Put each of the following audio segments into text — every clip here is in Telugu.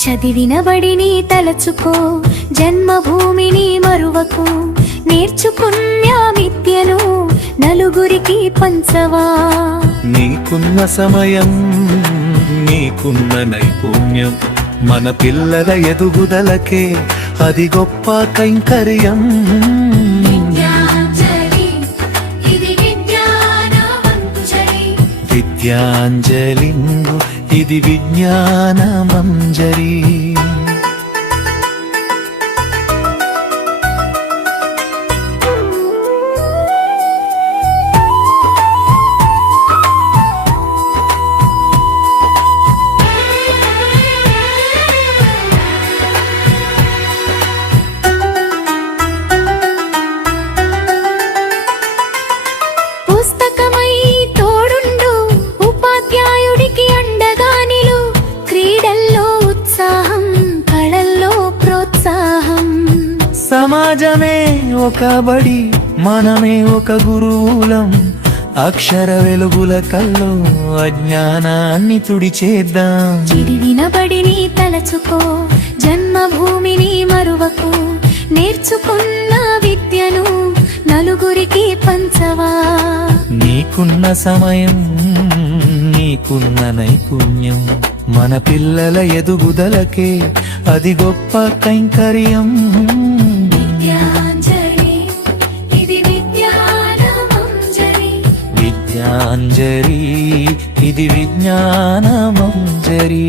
చదివిన బడిని తలచుకో, జన్మభూమిని మరువకు, నేర్చుకున్న విద్యను నలుగురికి పంచవా. నీకున్న సమయం, నీకున్న నైపుణ్యం, మన పిల్లల ఎదుగుదలకే అది గొప్ప కైంకర్యం. విద్యాంజలింగు ఇది విజ్ఞాన మంజరి. సమాజమే ఒక బడి, మనమే ఒక గురువులం. అక్షర వెలుగుల కల్లో అజ్ఞానాన్ని తుడిచేద్దాం. చదివిన బడిని తలచుకో, జన్మభూమిని మరువకు, నేర్చుకున్న విద్యను నలుగురికి పంచవా. నీకున్న సమయం, నీకున్న నైపుణ్యం, మన పిల్లల ఎదుగుదలకే అది గొప్ప కైంకర్యం. విద్యాంజలి ఇది విజ్ఞాన మంజరి.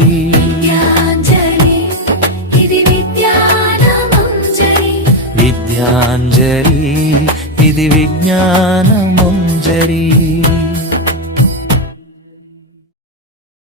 విద్యాంజలి ఇది విజ్ఞాన మంజరి.